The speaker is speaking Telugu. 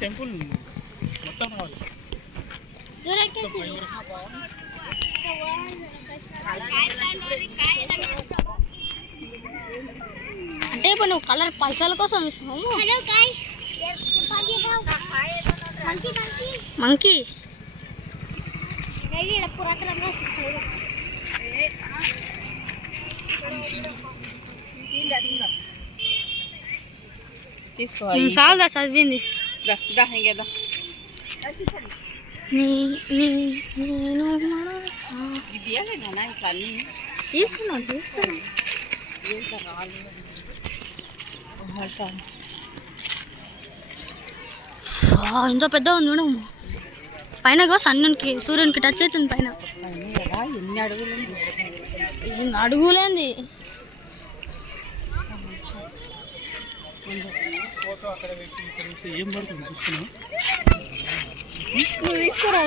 టెంపుల్ మొత్తం రావాలి. అంటే ఇప్పుడు నువ్వు కలర్ పైసల కోసం చూస్తున్నావు. మంకీ తీసుకోవాలి. చాలా చదివింది. తీస్తున్నా ఇంత పెద్ద ఉంది చూడు పైన. సూర్యునికి టచ్ అవుతుంది పైన. ఎన్ని అడుగులేంది. ఏం పడుతుంది చూస్తున్నా. నువ్వు తీసుకురా.